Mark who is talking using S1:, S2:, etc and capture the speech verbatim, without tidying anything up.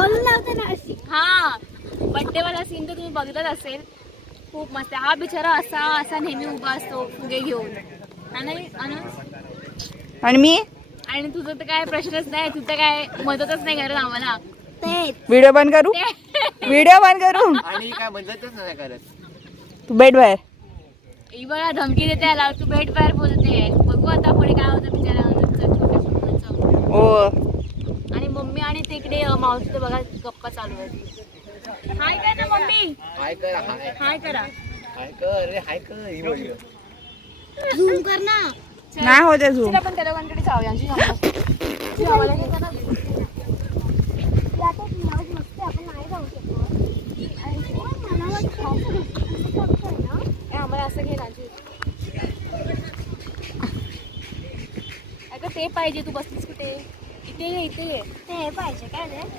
S1: हा बर्थडे वाला सीन तर तुम्ही बघतच असेल, खूप मस्त. हा बिचारा असा असा नेहमी उभा असतो फुगे घेऊन. आणि
S2: आणि मी
S1: आणि तुझं तर काय प्रश्नच नाही, तू तर काय मदतच नाही करत आम्हाला.
S2: व्हिडिओ बंद करू, व्हिडिओ बंद करू.
S3: आणि काय मदतच नाही करत.
S2: तू बेड बाहेर.
S1: ही बघा धमकी देते याला, तू बेड बाहेर बोलते. बघू आता पुढे काय होतं बिचारा.
S2: हो.
S1: आणि मम्मी आणि तिकडे मावशी तर बघा गप्पा चालू आहेत. हाय काय ना मम्मी,
S3: हाय कर हाय
S1: हाय करा.
S3: हाय कर रे हाय कर ही बोल.
S1: झूम कर ना.
S2: नाही होते झूम.
S1: चल आपण त्या दोघांकडे जाऊया. यांची जाऊ आम्हाला हे करा. आम्हाला असं घे ना. अगं ते पाहिजे, तू बसलीस कुठे? इथे ये, इथे ये. ते पाहिजे काय रे?